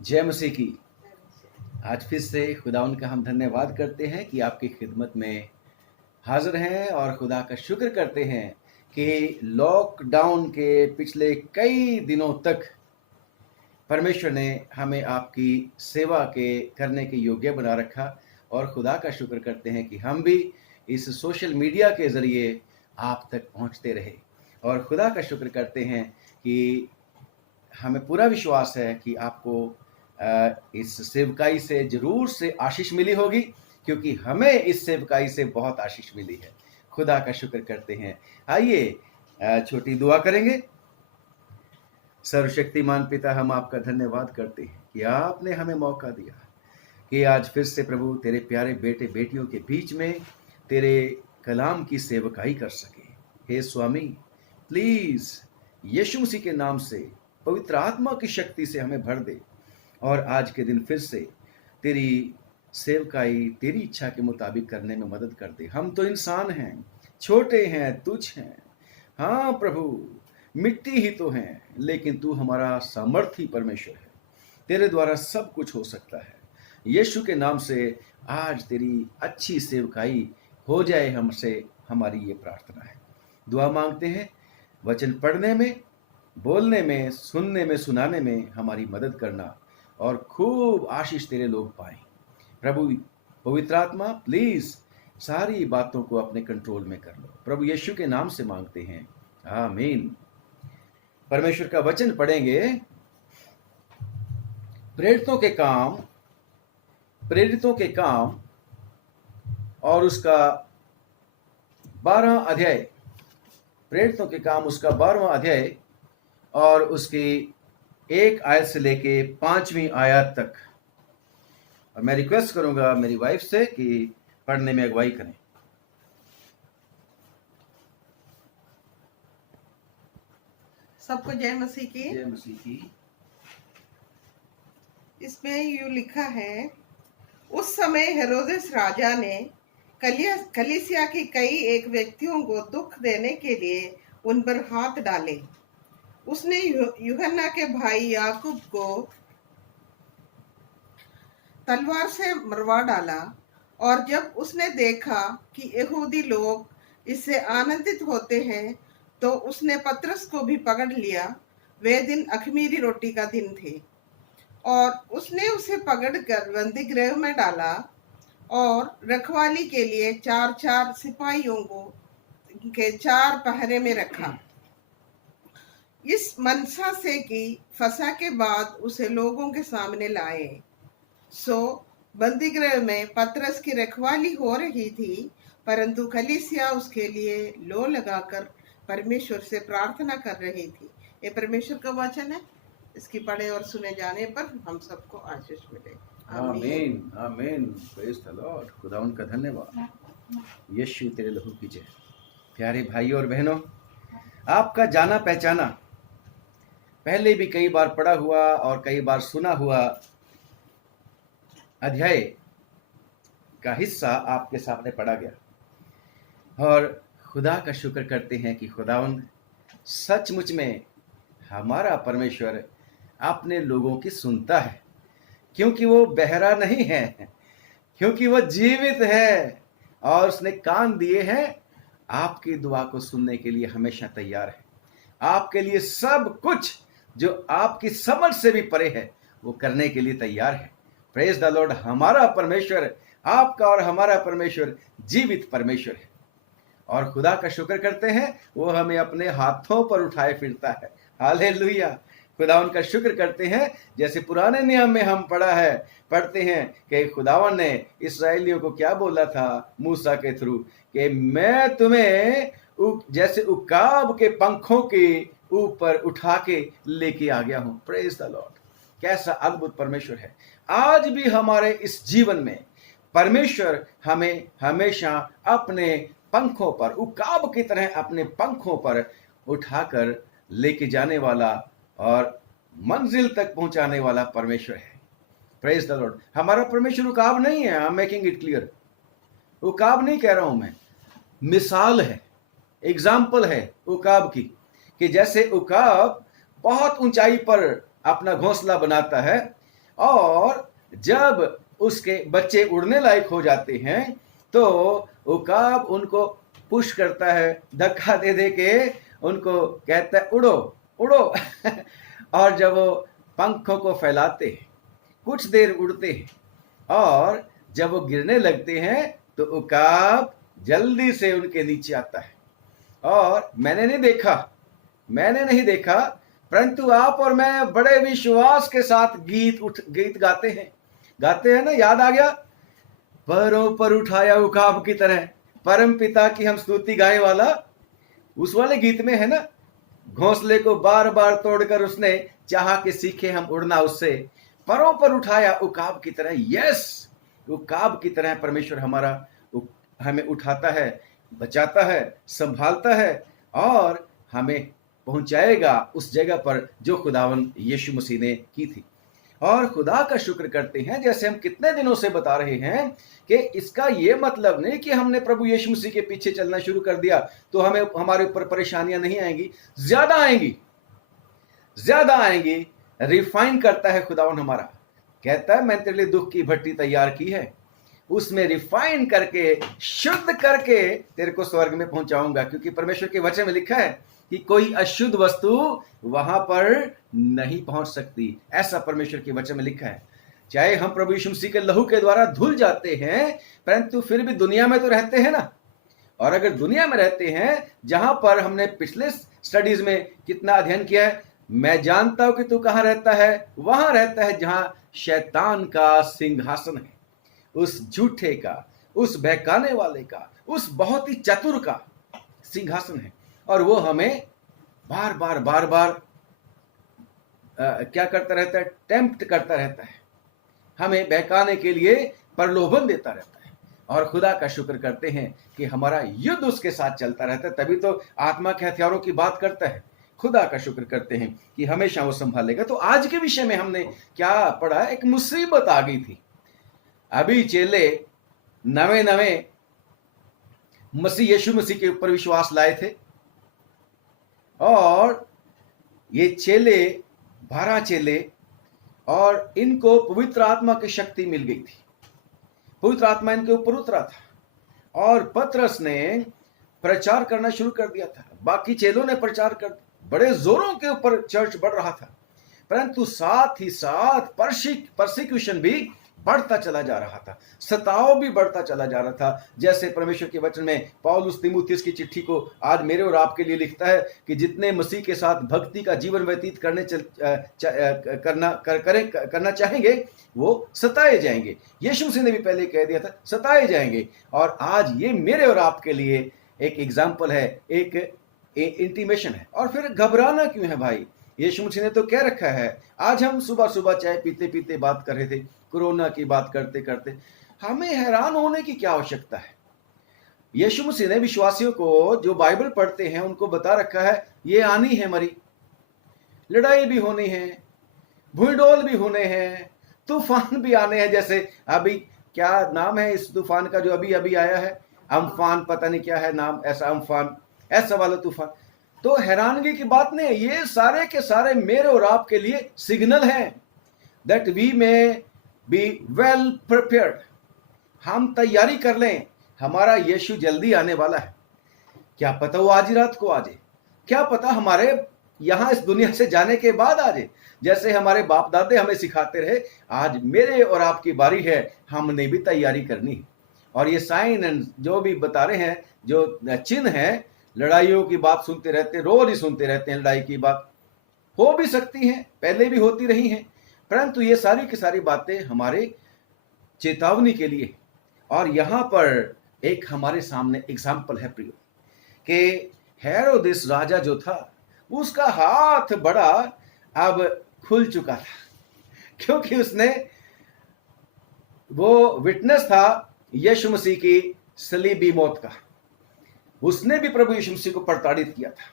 जय मसीह की। आज फिर से खुदावन का हम धन्यवाद करते हैं कि आपकी खिदमत में हाजिर हैं और खुदा का शुक्र करते हैं कि लॉकडाउन के पिछले कई दिनों तक परमेश्वर ने हमें आपकी सेवा के करने के योग्य बना रखा। और खुदा का शुक्र करते हैं कि हम भी इस सोशल मीडिया के ज़रिए आप तक पहुंचते रहे। और खुदा का शुक्र करते हैं कि हमें पूरा विश्वास है कि आपको इस सेवकाई से ज़रूर से आशीष मिली होगी, क्योंकि हमें इस सेवकाई से बहुत आशीष मिली है। खुदा का शुक्र करते हैं। आइए छोटी दुआ करेंगे। सर्वशक्तिमान पिता, हम आपका धन्यवाद करते हैं कि आपने हमें मौका दिया कि आज फिर से प्रभु तेरे प्यारे बेटे बेटियों के बीच में तेरे कलाम की सेवकाई कर सके। हे स्वामी, प्लीज यीशु मसीह के नाम से पवित्र आत्मा की शक्ति से हमें भर दे और आज के दिन फिर से तेरी सेवकाई तेरी इच्छा के मुताबिक करने में मदद कर दे। हम तो इंसान हैं, छोटे हैं, तुच्छ हैं। हाँ प्रभु, मिट्टी ही तो हैं, लेकिन तू हमारा सामर्थी परमेश्वर है। तेरे द्वारा सब कुछ हो सकता है। यीशु के नाम से आज तेरी अच्छी सेवकाई हो जाए हमसे, हमारी ये प्रार्थना है। दुआ मांगते हैं, वचन पढ़ने में, बोलने में, सुनने में, सुनाने में हमारी मदद करना और खूब आशीष तेरे लोग पाएं। प्रभु पवित्र आत्मा, प्लीज सारी बातों को अपने कंट्रोल में कर लो। प्रभु यीशु के नाम से मांगते हैं, आमीन। परमेश्वर का वचन पढ़ेंगे। प्रेरितों के काम और उसका 12वां अध्याय। प्रेरितों के काम उसका 12वां अध्याय और उसकी 1 आयत से लेके 5वीं आयत तक। और मैं रिक्वेस्ट करूंगा मेरी वाइफ से कि पढ़ने में अगुवाई करें। सबको जय मसीह की। जय मसीह की। इसमें यूं लिखा है, उस समय हेरोदेस राजा ने कलीसिया के कई एक व्यक्तियों को दुख देने के लिए उन पर हाथ डाले। उसने यूहन्ना के भाई याकूब को तलवार से मरवा डाला। और जब उसने देखा कि यहूदी लोग इससे आनंदित होते हैं, तो उसने पतरस को भी पकड़ लिया। वे दिन अख़मीरी रोटी का दिन थे और उसने उसे पकड़कर बंदी गृह में डाला और रखवाली के लिए 4-4 सिपाहियों को के 4 पहरे में रखा, इस मनसा से कि फसह के बाद उसे लोगों के सामने लाए। सो बंदीगृह में पतरस की रखवाली हो रही थी, परंतु कलीसिया उसके लिए लो लगाकर परमेश्वर से प्रार्थना कर रही थी। ये परमेश्वर का वचन है। इसकी पढ़े और सुने जाने पर हम सबको आशीष मिले। आमीन आमीन। Praise the Lord. खुदा उनका धन्यवाद। यीशु तेरे लहू की जय। प्यारे भाइयों और बहनों, आपका जाना पहचाना पहले भी कई बार पढ़ा हुआ और कई बार सुना हुआ अध्याय का हिस्सा आपके सामने पढ़ा गया। और खुदा का शुक्र करते हैं कि खुदावंद सचमुच में हमारा परमेश्वर अपने लोगों की सुनता है, क्योंकि वो बहरा नहीं है, क्योंकि वो जीवित है और उसने कान दिए हैं। आपकी दुआ को सुनने के लिए हमेशा तैयार है। आपके लिए सब कुछ जो आपकी समझ से भी परे है वो करने के लिए तैयार है। Praise the lord. हमारा परमेश्वर, आपका और हमारा परमेश्वर जीवित परमेश्वर है। और खुदा का शुक्र करते हैं, वो हमें अपने हाथों पर उठाए फिरता है। हालेलुया। खुदावन का शुक्र करते हैं, जैसे पुराने नियम में हम पढ़ते हैं कि खुदावन ने इस्राएलियों को क्या बोला था मूसा के थ्रू, कि मैं तुम्हें जैसे उकाब के पंखों के ऊपर उठा के लेके आ गया हूं। Praise the Lord. कैसा अद्भुत परमेश्वर है। आज भी हमारे इस जीवन में परमेश्वर हमें हमेशा अपने पंखों पर, उकाब की तरह अपने पंखों पर उठाकर लेके जाने वाला और मंजिल तक पहुंचाने वाला परमेश्वर है। Praise the lord. हमारा परमेश्वर उकाब नहीं है। I am making it clear. उकाब नहीं कह रहा हूं मैं, मिसाल है, एग्जाम्पल है उकाब की, कि जैसे उकाब बहुत ऊंचाई पर अपना घोंसला बनाता है और जब उसके बच्चे उड़ने लायक हो जाते हैं तो उकाब उनको पुश करता है, धक्का दे दे के उनको कहता है उड़ो उड़ो और जब वो पंखों को फैलाते हैं, कुछ देर उड़ते हैं और जब वो गिरने लगते हैं तो उकाब जल्दी से उनके नीचे आता है। और मैंने नहीं देखा, परंतु आप और मैं बड़े विश्वास के साथ गीत गाते हैं ना, याद आ गया, पैरों पर उठाया उकाब की तरह, परम पिता की हम स्तुति गाए वाला, उस वाले गीत में है ना, घोंसले को बार बार तोड़कर उसने चाहा कि सीखे हम उड़ना उससे, परों पर उठाया उकाब की तरह। यस, उकाब की तरह परमेश्वर हमें उठाता है, बचाता है, संभालता है और हमें पहुंचाएगा उस जगह पर जो खुदावन यीशु मसीह ने की थी। और खुदा का शुक्र करते हैं, जैसे हम कितने दिनों से बता रहे हैं कि इसका यह मतलब नहीं कि हमने प्रभु यीशु मसीह के पीछे चलना शुरू कर दिया तो हमारे ऊपर परेशानियां नहीं आएंगी, ज्यादा आएंगी। रिफाइन करता है खुदावन हमारा, कहता है मैंने तेरे लिए दुख की भट्टी तैयार की है, उसमें रिफाइन करके शुद्ध करके तेरे को स्वर्ग में पहुंचाऊंगा, क्योंकि परमेश्वर के वचन में लिखा है कि कोई अशुद्ध वस्तु वहां पर नहीं पहुंच सकती, ऐसा परमेश्वर के वचन में लिखा है। चाहे हम प्रभु यीशु मसीह के लहू के द्वारा धुल जाते हैं, परंतु फिर भी दुनिया में तो रहते हैं ना। और अगर दुनिया में रहते हैं जहां पर हमने पिछले स्टडीज में कितना अध्ययन किया है, मैं जानता हूं कि तू कहां रहता है, वहां रहता है जहां शैतान का सिंहासन है, उस झूठे का, उस बहकाने वाले का, उस बहुत ही चतुर का सिंहासन है। और वो हमें बार बार क्या करता रहता है, टेम्प्ट करता रहता है, हमें बहकाने के लिए प्रलोभन देता रहता है। और खुदा का शुक्र करते हैं कि हमारा युद्ध उसके साथ चलता रहता है, तभी तो आत्मा के हथियारों की बात करता है। खुदा का शुक्र करते हैं कि हमेशा वो संभालेगा। तो आज के विषय में हमने क्या पढ़ा, एक मुसीबत आ गई थी। अभी चेले नवे यीशु मसीह के ऊपर विश्वास लाए थे और ये चेले 12 चेले, और इनको पवित्र आत्मा की शक्ति मिल गई थी, पवित्र आत्मा इनके ऊपर उतरा था और पतरस ने प्रचार करना शुरू कर दिया था। बाकी चेलों ने प्रचार कर, बड़े जोरों के ऊपर चर्च बढ़ रहा था, परंतु साथ ही साथ परसिक्यूशन भी बढ़ता चला जा रहा था, सताव भी बढ़ता चला जा रहा था। जैसे परमेश्वर के वचन में पौलुस तीमुथियुस की चिट्ठी को आज मेरे और आपके लिए लिखता है कि जितने मसीह के साथ भक्ति का जीवन व्यतीत करना चाहेंगे वो सताए जाएंगे। यीशु मसीह ने भी पहले कह दिया था, सताए जाएंगे। और आज ये मेरे और आपके लिए एक एग्जाम्पल है, एक इंटीमेशन है। और फिर घबराना क्यों है भाई, यीशु मसीह ने तो कह रखा है। आज हम सुबह चाय पीते पीते बात कर रहे थे, कोरोना की बात करते करते, हमें हैरान होने की क्या आवश्यकता है। यीशु मसीह ने विश्वासियों को, जो बाइबल पढ़ते हैं, उनको बता रखा है ये आनी है मरी, लड़ाई भी होनी है, भूलडोल भी होने हैं, तूफान भी आने हैं। जैसे अभी क्या नाम है इस तूफान का जो अभी अभी आया है, अम्फान, पता नहीं क्या है नाम, ऐसा अम्फान, ऐसा वाला तूफान। तो हैरानगी की बात नहीं है, ये सारे के सारे मेरे और आपके लिए सिग्नल हैं that we may be well prepared. हम तैयारी कर लें, हमारा यीशु जल्दी आने वाला है। क्या पता वो आज ही रात को आ जाए, क्या पता हमारे यहां इस दुनिया से जाने के बाद आ जाए। जैसे हमारे बाप दादे हमें सिखाते रहे, आज मेरे और आपकी बारी है, हमने भी तैयारी करनी है। और ये साइन जो भी बता रहे हैं, जो चिन्ह है, लड़ाइयों की बात सुनते रहते, रोज ही सुनते रहते हैं, लड़ाई की बात हो भी सकती है, पहले भी होती रही हैं, परंतु ये सारी की सारी बातें हमारे चेतावनी के लिए। और यहां पर एक हमारे सामने एग्जाम्पल है प्रियो, कि हेरोदेस राजा जो था, उसका हाथ बड़ा अब खुल चुका था, क्योंकि उसने, वो विटनेस था यीशु मसीह की सलीबी मौत का। उसने भी प्रभु यीशु मसीह को प्रताड़ित किया था,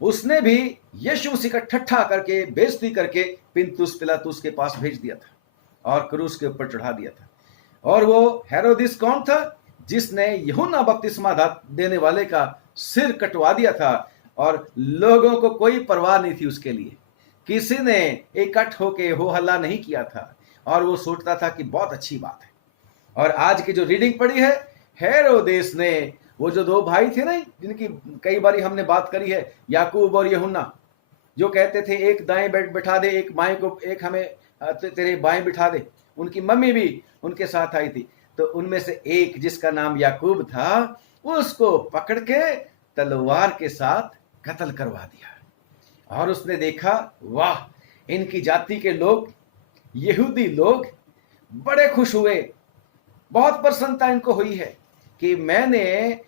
उसने भी यीशु मसीह का ठट्ठा करके, बेइज्जती करके पिलातुस के पास भेज दिया था और क्रूस के ऊपर चढ़ा दिया था। और वो हेरोदिस कौन था? जिसने यूहन्ना बपतिस्मा देने वाले का सिर कटवा दिया था और लोगों को कोई परवाह नहीं थी उसके लिए। किसी ने इकट्ठ होके हो हल्ला नहीं किया था, और वो सोचता था कि बहुत अच्छी बात है। और आज की जो रीडिंग पढ़ी है, हेरोदेस ने, वो जो दो भाई थे ना जिनकी कई बारी हमने बात करी है, याकूब और यूहन्ना, जो कहते थे एक दाएं बैठा दे, एक बाएं को, एक हमें तेरे बाएं बिठा दे, उनकी मम्मी भी उनके साथ आई थी। तो उनमें से एक जिसका नाम याकूब था, उसको पकड़ के तलवार के साथ कत्ल करवा दिया। और उसने देखा, वाह, इनकी जाति के लोग, यहूदी लोग बड़े खुश हुए, बहुत प्रसन्नता इनको हुई है कि मैंने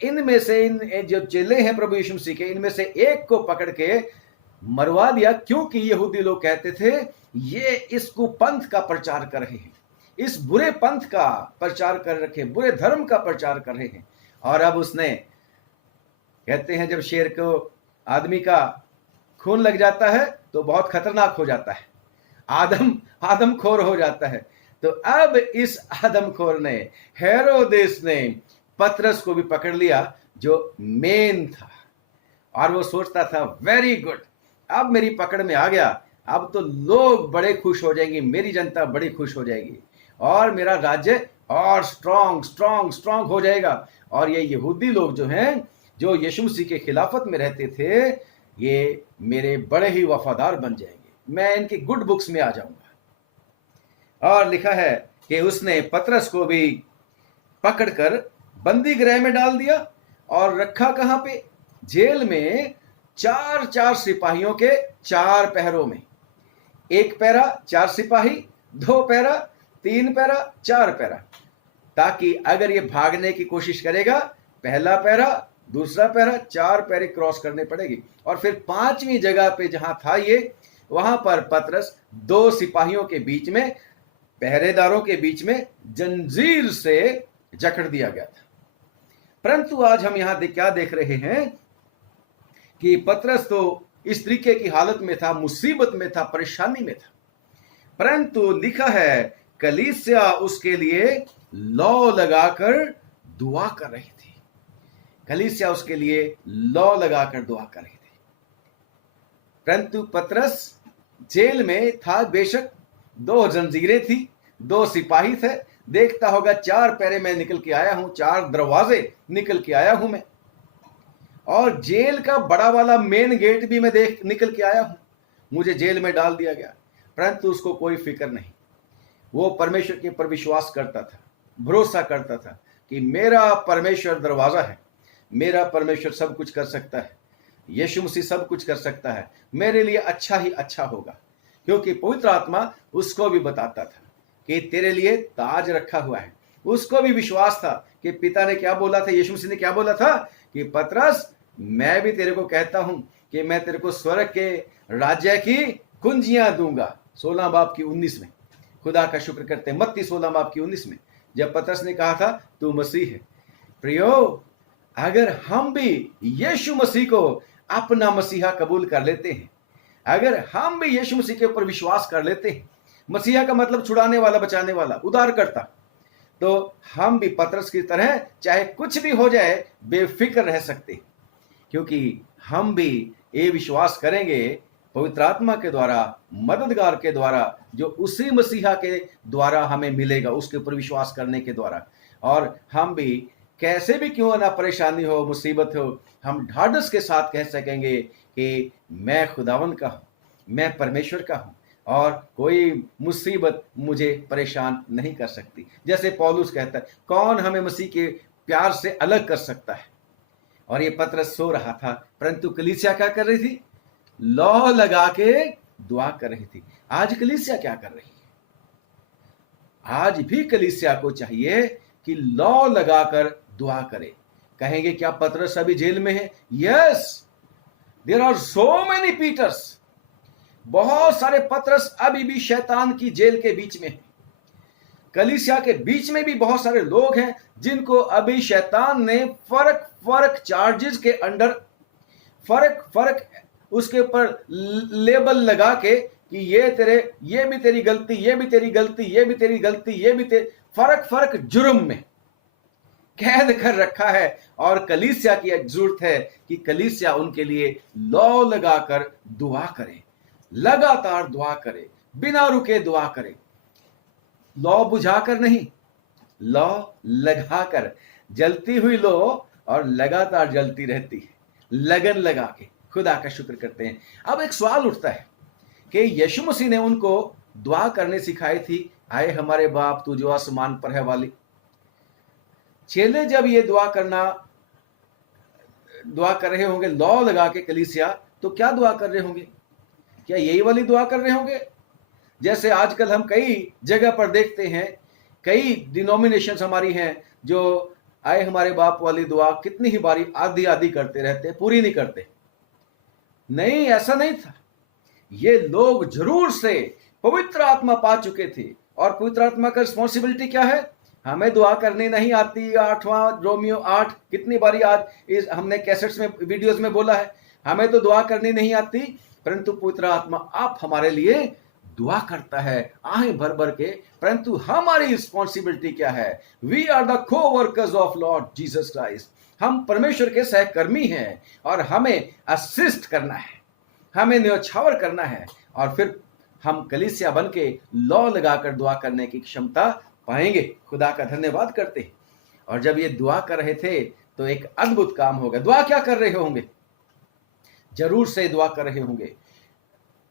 इनमें से, इन जो चेले हैं प्रभु यीशु मसीह के, इनमें से एक को पकड़ के मरवा दिया, क्योंकि यहूदी लोग कहते थे ये इस कुपंथ का प्रचार कर रहे हैं, इस बुरे पंथ का प्रचार कर रखे, बुरे धर्म का प्रचार कर रहे हैं। और अब उसने, कहते हैं जब शेर को आदमी का खून लग जाता है तो बहुत खतरनाक हो जाता है, आदमखोर हो जाता है। तो अब इस आदमखोर ने, हेरोदेस ने, पतरस को भी पकड़ लिया जो मेन था, और वो सोचता था वेरी गुड, अब मेरी पकड़ में आ गया, अब तो लोग बड़े खुश हो जाएंगे, मेरी जनता बड़ी खुश हो जाएगी, और मेरा राज्य और स्ट्रांग स्ट्रांग स्ट्रांग हो जाएगा। और ये यहूदी लोग जो हैं, जो यीशु मसीह के खिलाफत में रहते थे, ये मेरे बड़े ही वफादार बन जाएंगे, मैं इनकी गुड बुक्स में आ जाऊंगा। और लिखा है कि उसने पतरस को भी पकड़कर बंदी गृह में डाल दिया, और रखा कहां पे? जेल में, 4 सिपाहियों के 4 पहरों में, 1 पैरा 4 सिपाही, 2 पैरा, 3 पैरा, 4 पैरा, ताकि अगर ये भागने की कोशिश करेगा, पहला पैरा, दूसरा पैरा, 4 पैरे क्रॉस करने पड़ेगी। और फिर 5वीं जगह पे जहां था ये, वहां पर पतरस 2 सिपाहियों के बीच में, पहरेदारों के बीच में जंजीर से जकड़ दिया गया था। परंतु आज हम यहां क्या देख रहे हैं कि पतरस तो इस तरीके की हालत में था, मुसीबत में था, परेशानी में था, परंतु लिखा है कलीसिया उसके लिए लौ लगाकर दुआ कर रही थी। कलीसिया उसके लिए लौ लगाकर दुआ कर रही थी। परंतु पतरस जेल में था, बेशक 2 जंजीरें थी, 2 सिपाही थे, देखता होगा 4 पैरे में निकल के आया हूं, 4 दरवाजे निकल के आया हूं मैं, और जेल का बड़ा वाला मेन गेट भी मैं निकल के आया हूं, मुझे जेल में डाल दिया गया। परंतु उसको कोई फिक्र नहीं, वो परमेश्वर के पर विश्वास करता था, भरोसा करता था कि मेरा परमेश्वर दरवाजा है, मेरा परमेश्वर सब कुछ कर सकता है, यीशु मसीह सब कुछ कर सकता है, मेरे लिए अच्छा ही अच्छा होगा। क्योंकि पवित्र आत्मा उसको भी बताता था कि तेरे लिए ताज रखा हुआ है। उसको भी विश्वास था कि पिता ने क्या बोला था, यीशु मसीह ने क्या बोला था कि पतरस, मैं भी तेरे को कहता हूं कि मैं तेरे को स्वर्ग के राज्य की कुंजियां दूंगा। 16 बाब की 19 में, खुदा का शुक्र करते हैं, मत्ती 16 बाब की 19 में, जब पतरस ने कहा था तू मसीह है। प्रियो, अगर हम भी यीशु मसीह को अपना मसीहा कबूल कर लेते हैं, अगर हम भी यीशु मसीह के ऊपर विश्वास कर लेते हैं, मसीहा का मतलब छुड़ाने वाला, बचाने वाला, उद्धार करता, तो हम भी पतरस की तरह चाहे कुछ भी हो जाए बेफिक्र रह सकते हैं, क्योंकि हम भी ये विश्वास करेंगे पवित्र आत्मा के द्वारा, मददगार के द्वारा, जो उसी मसीहा के द्वारा हमें मिलेगा, उसके ऊपर विश्वास करने के द्वारा। और हम भी कैसे भी क्यों ना परेशानी हो, मुसीबत हो, हम ढाढ़स के साथ कह सकेंगे कि मैं खुदावंद का हूं, मैं परमेश्वर का हूं, और कोई मुसीबत मुझे परेशान नहीं कर सकती। जैसे पौलुस कहता है, कौन हमें मसीह के प्यार से अलग कर सकता है। और ये पतरस सो रहा था, परंतु कलीसिया क्या कर रही थी? लौ लगा के दुआ कर रही थी। आज कलीसिया क्या कर रही है? आज भी कलीसिया को चाहिए कि लौ लगाकर दुआ करे। कहेंगे क्या पतरस अभी जेल में है? Yes, there are so many Peters, बहुत सारे पतरस अभी भी शैतान की जेल के बीच में हैं। कलीसिया के बीच में भी बहुत सारे लोग हैं जिनको अभी शैतान ने फर्क चार्जेस के अंडर फर्क उसके ऊपर लेबल लगा के कि ये भी तेरी गलती, ये भी तेरी गलती, ये भी तेरी गलती, ये भी तेरी फर्क जुर्म में कैद कर रखा है। और कलीसिया की जरूरत है कि कलीसिया उनके लिए लौ लगाकर दुआ करे, लगातार दुआ करे, बिना रुके दुआ करे। लौ बुझाकर नहीं, लौ लगाकर, जलती हुई लौ और लगातार जलती रहती है, लगन लगा के खुदा का शुक्र करते हैं। अब एक सवाल उठता है कि यीशु मसीह ने उनको दुआ करने सिखाई थी, आए हमारे बाप तू जो आसमान पर है वाली। चेले जब ये दुआ कर रहे होंगे लौ लगा के कलीसिया, तो क्या दुआ कर रहे होंगे? क्या यही वाली दुआ कर रहे होंगे जैसे आजकल हम कई जगह पर देखते हैं, कई डिनोमिनेशंस हमारी हैं जो आए हमारे बाप वाली दुआ कितनी ही बारी आधी आधी करते रहते, पूरी नहीं करते। नहीं, ऐसा नहीं था। ये लोग जरूर से पवित्र आत्मा पा चुके थे। और पवित्र आत्मा का रिस्पॉन्सिबिलिटी क्या है? हमें दुआ करनी नहीं आती। 8वां रोमियो 8 कितनी बारी आज हमने कैसेट्स में, वीडियोस में बोला है, हमें तो दुआ करनी नहीं आती, परंतु पवित्र आत्मा आप हमारे लिए दुआ करता है आहें भर भर के। परंतु हमारी रिस्पॉन्सिबिलिटी क्या है? वी आर द को workers of Lord Jesus Christ. हम परमेश्वर के सहकर्मी हैं और हमें असिस्ट करना है, हमें न्योछावर करना है, और फिर हम कलीसिया बन के लौ लगाकर दुआ करने की क्षमता पाएंगे। खुदा का धन्यवाद करते हैं। और जब ये दुआ कर रहे थे तो एक अद्भुत काम होगा। दुआ क्या कर रहे होंगे? जरूर से दुआ कर रहे होंगे,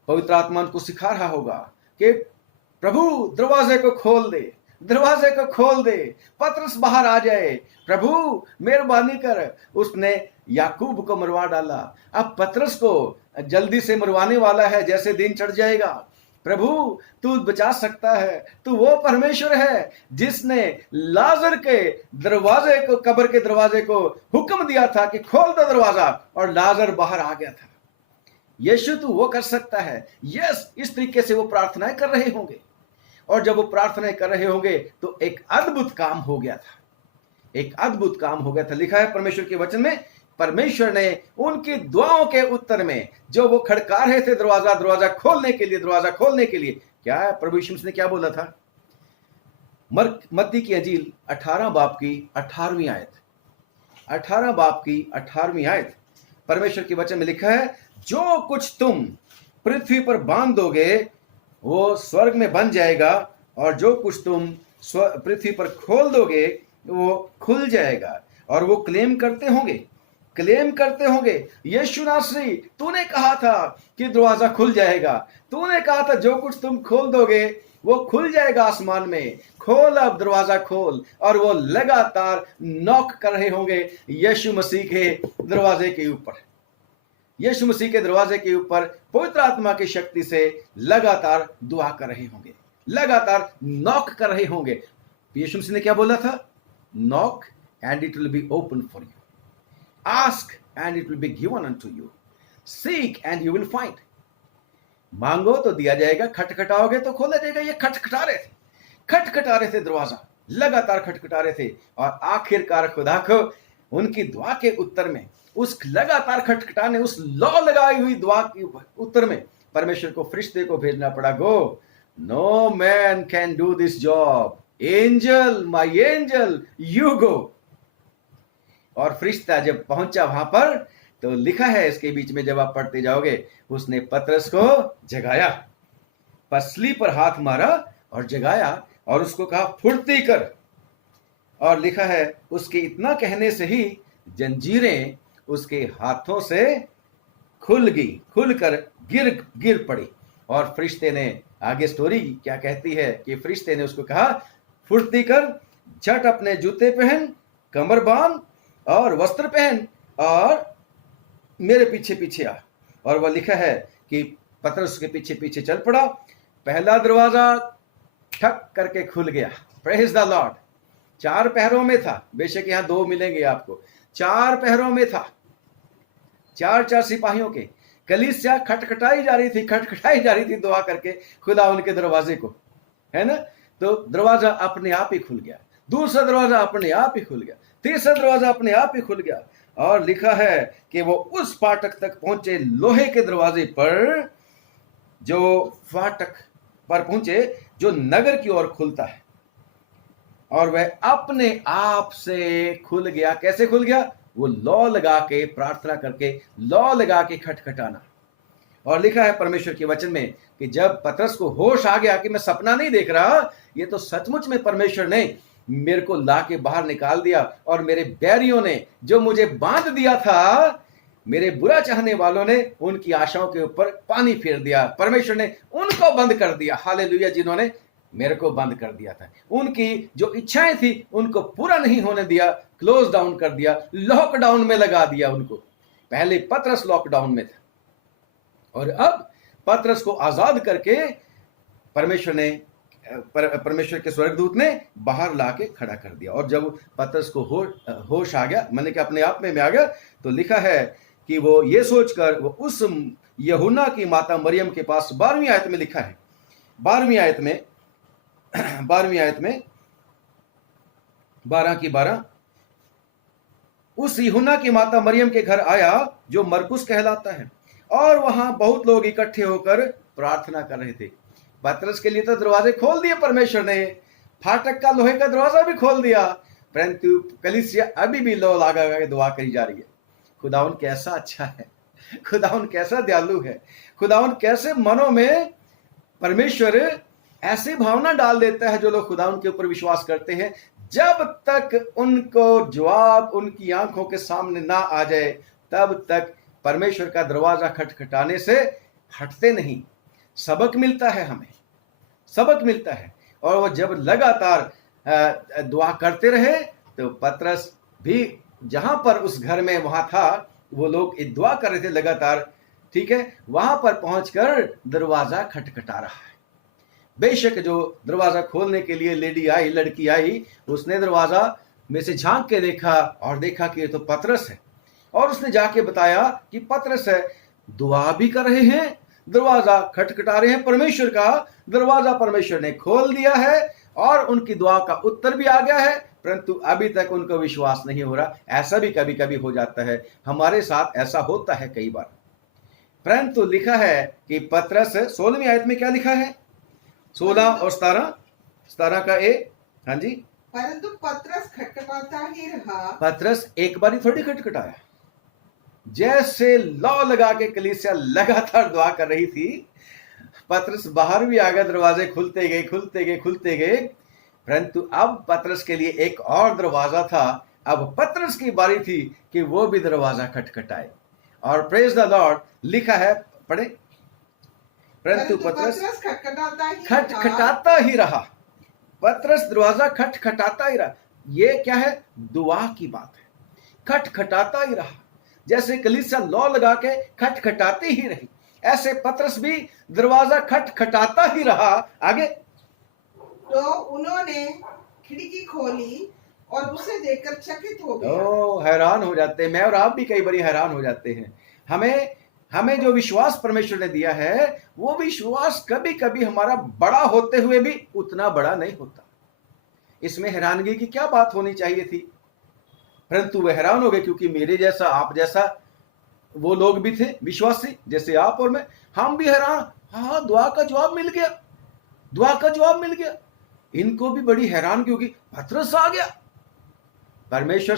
पवित्र आत्मा को सिखा रहा होगा कि प्रभु दरवाजे को खोल दे, दरवाजे को खोल दे, पतरस बाहर आ जाए, प्रभु मेहरबानी कर। उसने याकूब को मरवा डाला, अब पतरस को जल्दी से मरवाने वाला है, जैसे दिन चढ़ जाएगा। प्रभु तू बचा सकता है, तू वो परमेश्वर है जिसने लाजर के दरवाजे को, कब्र के दरवाजे को हुक्म दिया था कि खोल दो दरवाजा, और लाजर बाहर आ गया था। यीशु तू वो कर सकता है। यस, इस तरीके से वो प्रार्थनाएं कर रहे होंगे। और जब वो प्रार्थनाएं कर रहे होंगे तो एक अद्भुत काम हो गया था, एक अद्भुत काम हो गया था। लिखा है परमेश्वर के वचन में, परमेश्वर ने उनकी दुआओं के उत्तर में, जो वो खड़का रहे थे दरवाजा खोलने के लिए, दरवाजा खोलने के लिए, क्या है प्रभु यीशु मसीह ने क्या बोला था? मत्ती की अंजील 18 बाब की 18वीं आयत, 18 बाब की 18वीं आयत, परमेश्वर के वचन में लिखा है, जो कुछ तुम पृथ्वी पर बांध दोगे वो स्वर्ग में बन जाएगा, और जो कुछ तुम पृथ्वी पर खोल दोगे वो खुल जाएगा। और वो क्लेम करते होंगे, यीशु नासरी तूने कहा था कि दरवाजा खुल जाएगा, तूने कहा था जो कुछ तुम खोल दोगे वो खुल जाएगा आसमान में, खोल अब दरवाजा खोल। और वो लगातार नॉक कर रहे होंगे यीशु मसीह के दरवाजे के ऊपर, यीशु मसीह के दरवाजे के ऊपर पवित्र आत्मा की शक्ति से लगातार दुआ कर रहे होंगे, लगातार नॉक कर रहे होंगे। यीशु मसीह ने क्या बोला था? Knock and it will be open for you, ask and it will be given unto you, seek and you will find. मांगो तो दिया जाएगा, खटखटाओगे तो खोला जाएगा। ये खटखटा रहे थे दरवाजा, लगातार खटखटा रहे थे। और आखिरकार खुदा को उनकी दुआ के उत्तर में, उस लगातार खटखटाने, उस लौ लगाई हुई दुआ के उत्तर में परमेश्वर को फरिश्ते को भेजना पड़ा। Go, no man can do this job, angel, my angel, you go. और फरिश्ता जब पहुंचा वहां पर तो लिखा है इसके बीच में, जब आप पढ़ते जाओगे, उसने पतरस को जगाया, पसली पर हाथ मारा और जगाया और उसको कहा फुर्ती कर। और लिखा है उसके इतना कहने से ही जंजीरें उसके हाथों से खुलकर गिर पड़ी। और फरिश्ते ने, आगे स्टोरी क्या कहती है कि फरिश्ते ने उसको कहा फुर्ती कर, झट अपने जूते पहन, कमर बांध और वस्त्र पहन और मेरे पीछे पीछे आ। और वह लिखा है कि पतरस के पीछे पीछे चल पड़ा। पहला दरवाजा ठक करके खुल गया। Praise the Lord. 4 पहरों में था, बेशक यहां 2 मिलेंगे आपको, 4 पहरों में था, 4 सिपाहियों के। कलीसिया खटखटाई जा रही थी दुआ करके खुदा उनके दरवाजे को, है ना। तो दरवाजा अपने आप ही खुल गया, दूसरा दरवाजा अपने आप ही खुल गया, तीसरा दरवाजा अपने आप ही खुल गया। और लिखा है कि वो उस फाटक तक पहुंचे, लोहे के दरवाजे पर, जो फाटक पर पहुंचे जो नगर की ओर खुलता है। और वह अपने आप से खुल गया। कैसे खुल गया? वो लौ लगा के प्रार्थना करके, लौ लगा के खटखटाना। और लिखा है परमेश्वर के वचन में कि जब पतरस को होश आ गया कि मैं सपना नहीं देख रहा, ये तो सचमुच में परमेश्वर ने मेरे को ला के बाहर निकाल दिया, और मेरे बैरियों ने जो मुझे बांध दिया था, मेरे बुरा चाहने वालों ने उनकी आशाओं के ऊपर पानी फेर दिया। परमेश्वर ने उनको बंद कर दिया। हालेलुया। जिन्होंने मेरे को बंद कर दिया था, उनकी जो इच्छाएं थी उनको पूरा नहीं होने दिया, क्लोज डाउन कर दिया, लॉकडाउन में लगा दिया उनको। पहले पतरस लॉकडाउन में था, और अब पतरस को आजाद करके परमेश्वर के स्वर्गदूत ने बाहर लाके खड़ा कर दिया। और जब पतरस को होश आ गया, मैंने कि अपने आप में आ गया, तो लिखा है कि वो ये सोचकर वो उस यूहन्ना की माता मरियम के पास 12वीं आयत में लिखा है, 12वीं आयत में 12 की 12, उस यूहन्ना की माता मरियम के घर आया जो मरकुस कहलाता है, और वहां बहुत लोग इकट्ठे होकर प्रार्थना कर रहे थे। पतरस के लिए तो दरवाजे खोल दिए परमेश्वर ने, फाटक का लोहे का दरवाजा भी खोल दिया, परंतु कलीसिया अभी भी लो लगा के दुआ करी जा रही है। खुदावन कैसा अच्छा है, खुदावन कैसा दयालु है, खुदावन कैसे मनों में परमेश्वर ऐसी भावना डाल देता है जो लोग खुदावन के ऊपर विश्वास करते हैं। जब तक उनको जवाब उनकी आंखों के सामने ना आ जाए, तब तक परमेश्वर का दरवाजा खटखटाने से हटते नहीं। सबक मिलता है, हमें सबक मिलता है। और वो जब लगातार दुआ करते रहे, तो पतरस भी जहां पर उस घर में वहां था, वो लोग दुआ कर रहे थे लगातार, ठीक है, वहां पर पहुंचकर दरवाजा खटखटा रहा है। बेशक जो दरवाजा खोलने के लिए लड़की आई, उसने दरवाजा में से झांक के देखा और देखा कि ये तो पतरस है, और उसने जाके बताया कि पतरस है। दुआ भी कर रहे हैं, दरवाजा खटखटा रहे हैं, परमेश्वर का दरवाजा परमेश्वर ने खोल दिया है, और उनकी दुआ का उत्तर भी आ गया है, परंतु अभी तक उनको विश्वास नहीं हो रहा। ऐसा भी कभी कभी हो जाता है, हमारे साथ ऐसा होता है कई बार। परंतु लिखा है कि पतरस, 16वीं आयत में क्या लिखा है, 16 और 17 का हाँ जी, परंतु पतरस खटखटाता ही रहा। पतरस एक बार ही थोड़ी खटखटाया, जैसे लौ लगा के कलीसिया लगातार दुआ कर रही थी, पतरस बाहर भी आ गया, दरवाजे खुलते गए। परंतु अब पतरस के लिए एक और दरवाजा था। अब पतरस की बारी थी कि वो भी दरवाजा खटखटाए। और प्रेज द लॉर्ड, लिखा है, पढ़े, परंतु पतरस खटखटाता ही रहा। पतरस दरवाजा खटखटाता ही रहा। ये क्या है? दुआ की बात है। खटखटाता ही रहा, जैसे कलीसिया लौ लगा के खटखटाती ही रही, ऐसे पतरस भी दरवाजा खटखटाता ही रहा। आगे, तो उन्होंने खिड़की खोली और उसे देखकर चकित हो गए। हैरान हो जाते हैं, मैं और आप भी कई बार हैरान हो जाते हैं। हमें जो विश्वास परमेश्वर ने दिया है, वो विश्वास कभी कभी हमारा बड़ा होते हुए भी उतना बड़ा नहीं होता। इसमें हैरानगी की क्या बात होनी चाहिए थी, परंतु वे हैरान हो गए, क्योंकि मेरे जैसा, आप जैसा वो लोग भी थे विश्वासी, जैसे आप और मैं, हम भी हैरान। हाँ, दुआ का जवाब मिल गया। इनको भी बड़ी हैरान, क्योंकि पतरस आ गया। परमेश्वर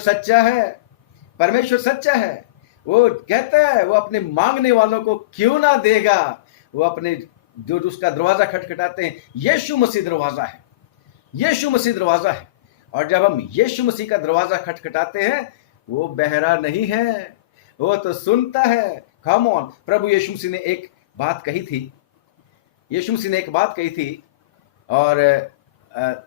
सच्चा है। वो कहता है, वो अपने मांगने वालों को क्यों ना देगा। वो अपने जो उसका दरवाजा खटखटाते हैं, यीशु मसीह दरवाजा है। और जब हम यीशु मसीह का दरवाजा खटखटाते हैं, वो बहरा नहीं है, वो तो सुनता है। कम ऑन, प्रभु यीशु मसीह ने एक बात कही थी, और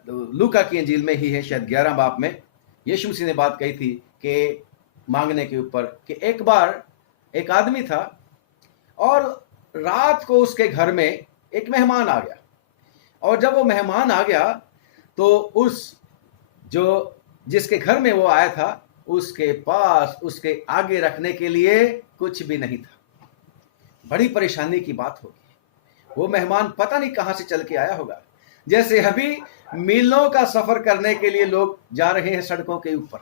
लूका की इंजील में ही है, शायद 11 बाब में यीशु मसीह ने बात कही थी कि मांगने के ऊपर, कि एक बार एक आदमी था, और रात को उसके घर में एक मेहमान आ गया। और जब वो मेहमान आ गया, तो जिसके घर में वो आया था, उसके पास उसके आगे रखने के लिए कुछ भी नहीं था। बड़ी परेशानी की बात होगी। वो मेहमान पता नहीं कहां से चल के आया होगा, जैसे अभी मीलों का सफर करने के लिए लोग जा रहे हैं सड़कों के ऊपर।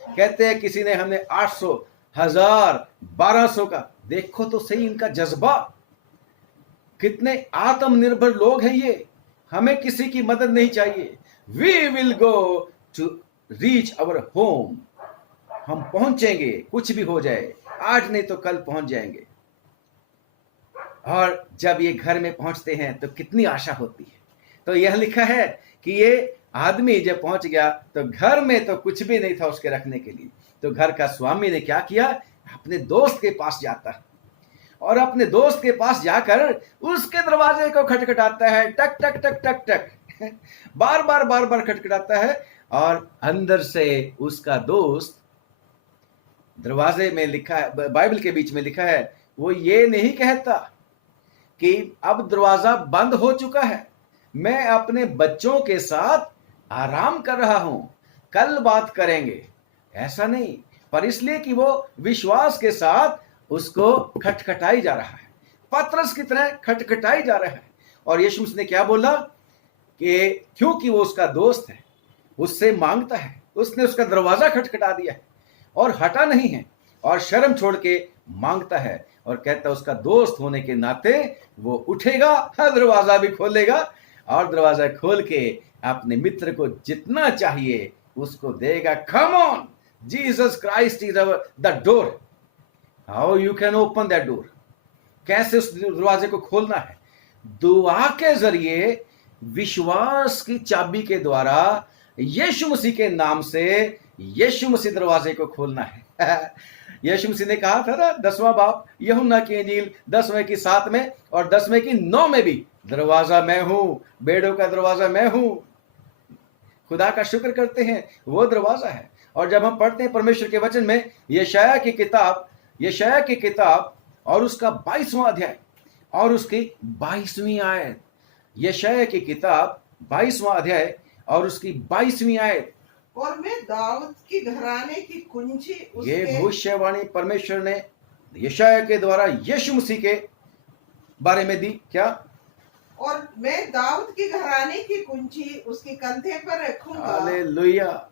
कहते हैं किसी ने, हमने 800, 1000, 1200 का, देखो तो सही इनका जज्बा, कितने आत्मनिर्भर लोग हैं ये। हमें किसी की मदद नहीं चाहिए, we will go to reach our home. हम पहुंचेंगे, कुछ भी हो जाए, आज नहीं तो कल पहुंच जाएंगे। और जब ये घर में पहुंचते हैं तो कितनी आशा होती है। तो यह लिखा है कि ये आदमी जब पहुंच गया तो घर में तो कुछ भी नहीं था उसके रखने के लिए। तो घर का स्वामी ने क्या किया, अपने दोस्त के पास जाता है और अपने दोस्त के पास जाकर उसके दरवाजे को खटखटाता है, टक टक टक टक टक बार बार खटखटाता है। और अंदर से उसका दोस्त, दरवाजे में लिखा है, बाइबल के बीच में लिखा है, वो ये नहीं कहता कि अब दरवाजा बंद हो चुका है, मैं अपने बच्चों के साथ आराम कर रहा हूं, कल बात करेंगे। ऐसा नहीं, पर इसलिए कि वो विश्वास के साथ उसको खटखटाई जा रहा है, पतरस की तरह खटखटाई जा रहा है। और यीशु मसीह ने क्या बोला कि क्योंकि वो उसका दोस्त है, उससे मांगता है, उसने उसका दरवाजा खटखटा दिया है और हटा नहीं है और शर्म छोड़ के मांगता है और कहता है उसका दोस्त होने के नाते वो उठेगा, दरवाजा भी खोलेगा और दरवाजा खोल के अपने मित्र को जितना चाहिए उसको देगा। Come on, Jesus Christ is the door. How you can open that door? कैसे उस दरवाजे को खोलना है? दुआ के जरिए, विश्वास की चाबी के द्वारा, यीशु मसीह के नाम से यीशु मसीह दरवाजे को खोलना है। यीशु मसीह ने कहा था ना, 10वां बाब यूहन्ना की इंजील 10वें की 7 में और 10वें की 9 में भी, दरवाजा मैं हूं, बेड़ों का दरवाजा मैं हूं। खुदा का शुक्र करते हैं, वो दरवाजा है। और जब हम पढ़ते हैं परमेश्वर के वचन में यशाया की किताब और उसका 22वां अध्याय और उसकी 22वीं आयत, यशाया की किताब 22वां अध्याय और उसकी 22वीं आयत। और मैं दाऊद की घराने की कुंजी ये भविष्यवाणी परमेश्वर ने यशाया के द्वारा यीशु मसीह के बारे में दी। क्या? और मैं दाऊद की घराने की कुंजी उसके कंधे पर रखूंगा, हालेलुया।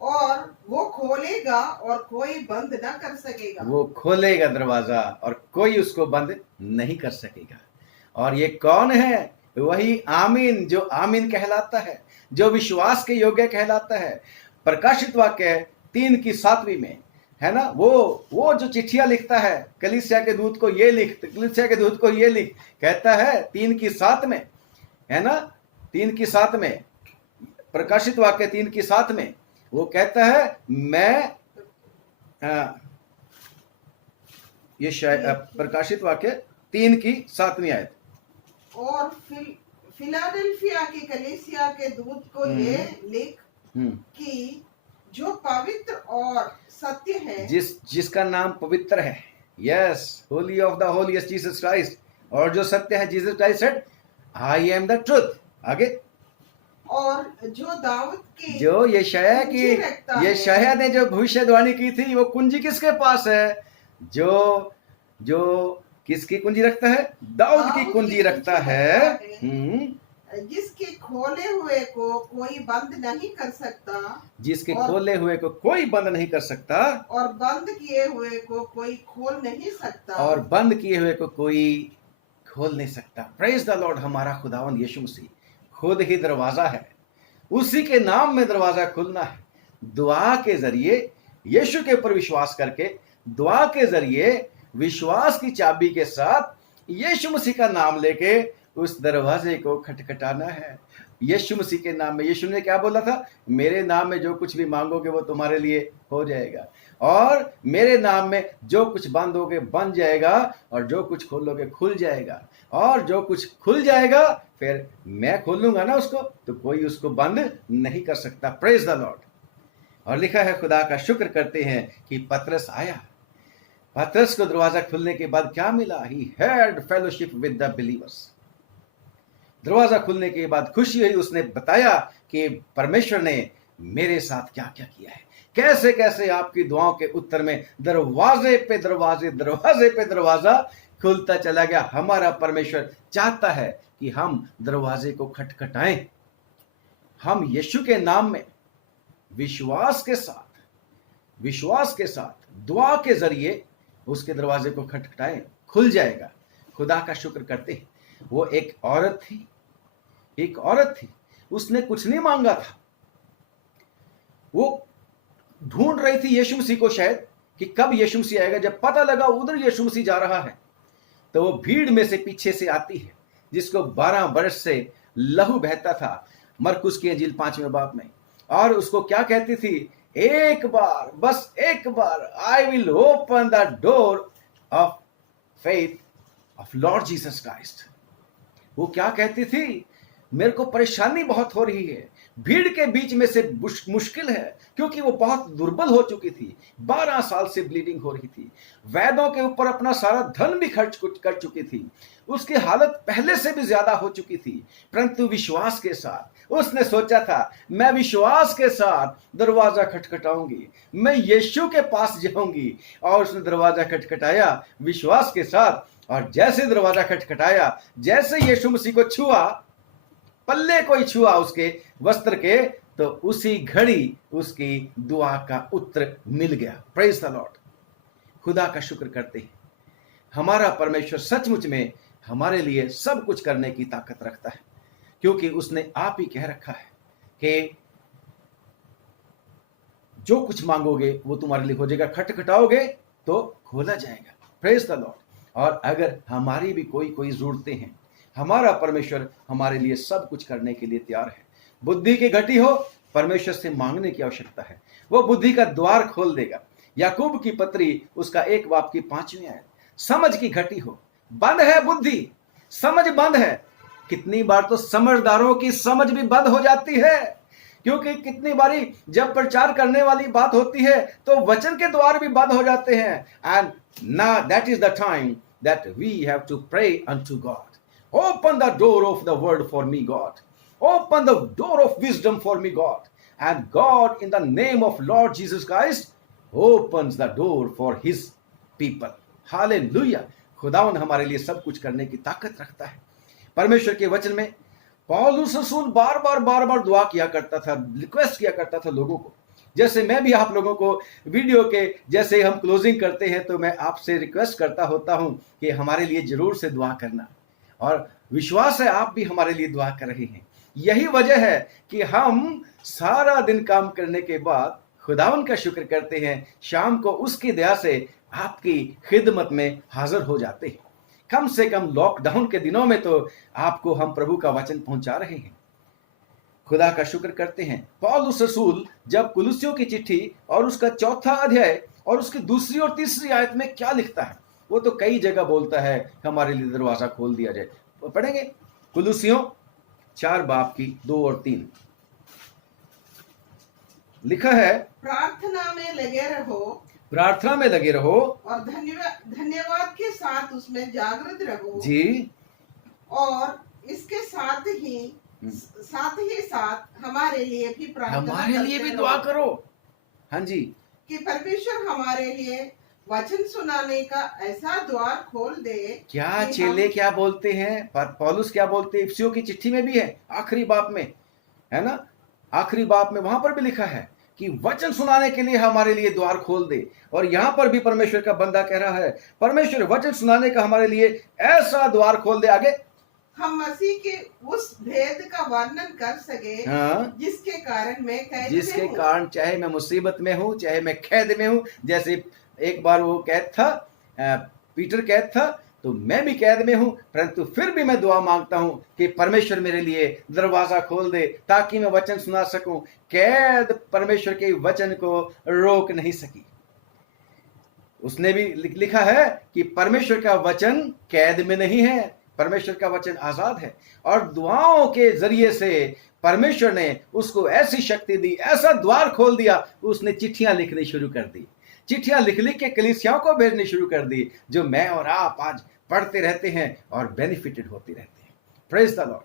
और वो खोलेगा और कोई बंद ना कर सकेगा। वो खोलेगा दरवाजा और कोई उसको बंद नहीं कर सकेगा। और ये कौन है? वही आमीन, जो आमीन कहलाता है, जो विश्वास के योग्य कहलाता है। प्रकाशित वाक्य 3 की 7वीं में है ना, वो जो चिट्ठियां लिखता है, कलीसिया के दूत को ये लिख, कलीसिया के दूत को ये लिख, कहता है 3 की 7 में, है ना, 3 की 7 में, प्रकाशित वाक्य 3 की 7 में वो कहता है, मैं ये प्रकाशित वाक्य 3 की 7वीं आयत। और फिलाडेल्फिया की कलीसिया के दूत को ये लिख कि जो पवित्र और सत्य है, जिसका नाम पवित्र है, yes, Holi of the holiest Jesus Christ, और जो सत्य है, Jesus Christ said I am the truth. आगे, और जो दाऊद की, जो यशाया ने जो भविष्यवाणी की थी, वो कुंजी किसके पास है? जो किसकी कुंजी रखता है? दाऊद की कुंजी रखता है। जिसके खोले हुए को कोई बंद नहीं कर सकता, जिसके खोले हुए को कोई बंद नहीं कर सकता, और बंद किए हुए को कोई खोल नहीं सकता, और बंद किए हुए को कोई खोल नहीं सकता। Praise the lord. हमारा खुदावंद यीशु मसीह खुद ही दरवाजा है, उसी के नाम में दरवाजा खुलना है। दुआ के जरिए, यीशु के ऊपर विश्वास करके, दुआ के जरिए, विश्वास की चाबी के साथ यीशु मसीह का नाम लेके उस दरवाजे को खटखटाना है। यीशु मसीह के नाम में। यीशु ने क्या बोला था? मेरे नाम में जो कुछ भी मांगोगे वो तुम्हारे लिए हो जाएगा, और मेरे नाम में जो कुछ बंदोगे बन जाएगा, और जो कुछ खोलोगे खुल जाएगा, और जो कुछ खुल जाएगा फिर मैं खोलूंगा ना उसको, तो कोई उसको बंद नहीं कर सकता। Praise the Lord. और लिखा है, खुदा का शुक्र करते हैं कि पतरस आया। पतरस को दरवाजा खुलने के बाद क्या मिला? He had fellowship with the believers. दरवाजा खुलने के बाद खुशी हुई, उसने बताया कि परमेश्वर ने मेरे साथ क्या क्या किया है, कैसे कैसे आपकी दुआओं के उत्तर में दरवाजे पे दरवाजा खुलता चला गया। हमारा परमेश्वर चाहता है कि हम दरवाजे को खटखटाएं, हम यीशु के नाम में विश्वास के साथ दुआ के जरिए उसके दरवाजे को खटखटाएं, खुल जाएगा। खुदा का शुक्र करते हैं। वो एक औरत थी, उसने कुछ नहीं मांगा था। वो ढूंढ रही थी यीशु मसीह को शायद, कि कब यीशु मसीह आएगा। जब पता लगा उधर यीशु मसीह जा रहा है, तो वो भीड़ में से पीछे से आती है, जिसको 12 वर्ष से लहू बहता था, मरकुस की इंजील 5वें बाब में। और उसको क्या कहती थी, एक बार, बस एक बार, I will open the door of faith of Lord Jesus Christ. वो क्या कहती थी, मेरे को परेशानी बहुत हो रही है, भीड़ के बीच में से मुश्किल है, क्योंकि वो बहुत दुर्बल हो चुकी थी, 12 साल से ब्लीडिंग हो रही थी, वैद्यों के ऊपर अपना सारा धन भी खर्च कर चुकी थी, उसकी हालत पहले से भी ज्यादा हो चुकी थी। परंतु विश्वास के साथ उसने सोचा था, मैं विश्वास के साथ दरवाजा खटखटाऊंगी, मैं यीशु के पास जाऊंगी। और उसने दरवाजा खटखटाया विश्वास के साथ, और जैसे दरवाजा खटखटाया, जैसे यीशु मसीह को छुआ, पल्ले को ही छुआ उसके वस्त्र के, तो उसी घड़ी उसकी दुआ का उत्तर मिल गया। Praise the Lord. खुदा का शुक्र करते हैं, हमारा परमेश्वर सचमुच में हमारे लिए सब कुछ करने की ताकत रखता है, क्योंकि उसने आप ही कह रखा है कि जो कुछ मांगोगे वो तुम्हारे लिए हो जाएगा, खटखटाओगे तो खोला जाएगा। Praise the Lord. और अगर हमारी भी कोई जरूरतें हैं, हमारा परमेश्वर हमारे लिए सब कुछ करने के लिए तैयार है। बुद्धि की घटी हो, परमेश्वर से मांगने की आवश्यकता है, वो बुद्धि का द्वार खोल देगा। याकूब की पत्री उसका 1 बाब की 5वीं आयत। समझ की घटी हो, बंद है बुद्धि, समझ बंद है। कितनी बार तो समझदारों की समझ भी बंद हो जाती है, क्योंकि कितनी बारी जब प्रचार करने वाली बात होती है तो वचन के द्वार भी बंद हो जाते हैं। एंड ना that is the time that we have to pray unto God. Open the door of the word for me, God. Open the door of wisdom for me, God. And God, in the name of Lord Jesus Christ, opens the door for his people. Hallelujah. खुदावन हमारे लिए सब कुछ करने की ताकत रखता है। परमेश्वर के वचन में पौलुस रसूल बार बार दुआ किया करता था, रिक्वेस्ट किया करता था लोगों को। जैसे मैं भी आप लोगों को वीडियो के जैसे हम क्लोजिंग करते हैं, तो मैं आपसे रिक्वेस्ट करता होता हूं कि हमारे लिए जरूर से दुआ करना। और विश्वास है आप भी हमारे लिए दुआ कर रहे हैं। यही वजह है कि हम सारा दिन काम करने के बाद खुदावन का शुक्र करते हैं, शाम को उसकी दया से आपकी खिदमत में हाजिर हो जाते हैं। कम से कम लॉकडाउन के दिनों में तो आपको हम प्रभु का वचन पहुंचा रहे हैं। खुदा का शुक्र करते हैं। पौलुस रसूल जब कुलुस्सियों की चिट्ठी और उसका 4था अध्याय और उसकी 2री और 3री आयत में क्या लिखता है, वो तो कई जगह बोलता है हमारे लिए दरवाजा खोल दिया जाए। पढ़ेंगे कुलुस्सियों 4 बाब की 2 और 3। लिखा है, प्रार्थना में लगे रहो, प्रार्थना में लगे रहो और धन्यवाद के साथ उसमें जागृत रहो जी। और इसके साथ ही साथ हमारे लिए भी प्रार्थना, हमारे लिए भी दुआ करो। हाँ जी, कि परमेश्वर हमारे लिए वचन सुनाने का ऐसा द्वार खोल दे। क्या चेले क्या बोलते हैं, पौलुस क्या बोलते हैं, इफिसियों की चिट्ठी में भी है, आखिरी बाब में है ना, आखिरी बाब में वहां पर भी लिखा है कि वचन सुनाने के लिए हमारे लिए द्वार खोल दे। और यहां पर भी परमेश्वर का बंदा कह रहा है, परमेश्वर वचन सुनाने का हमारे लिए ऐसा द्वार खोल दे, आगे हम मसीह के उस भेद का वर्णन कर सके, हाँ, जिसके कारण मैं कैद जिसके में हूँ। कारण चाहे मैं मुसीबत में हूं, चाहे मैं कैद में हूं। जैसे एक बार वो कैद था, पीटर कैद था, तो मैं भी कैद में हूं, परंतु फिर भी मैं दुआ मांगता हूं कि परमेश्वर मेरे लिए दरवाजा खोल दे ताकि मैं वचन सुना सकूं। कैद परमेश्वर के वचन को रोक नहीं सकी। उसने भी लिखा है कि परमेश्वर का वचन कैद में नहीं है, परमेश्वर का वचन आजाद है। और दुआओं के जरिए से परमेश्वर ने उसको ऐसी शक्ति दी, ऐसा द्वार खोल दिया, उसने चिट्ठियां लिखनी शुरू कर दी, चिट्ठियां लिख लिख के कलीसियाओं को भेजनी शुरू कर दी, जो मैं और आप आज पढ़ते रहते हैं और बेनिफिटेड होते रहते हैं। Praise the Lord.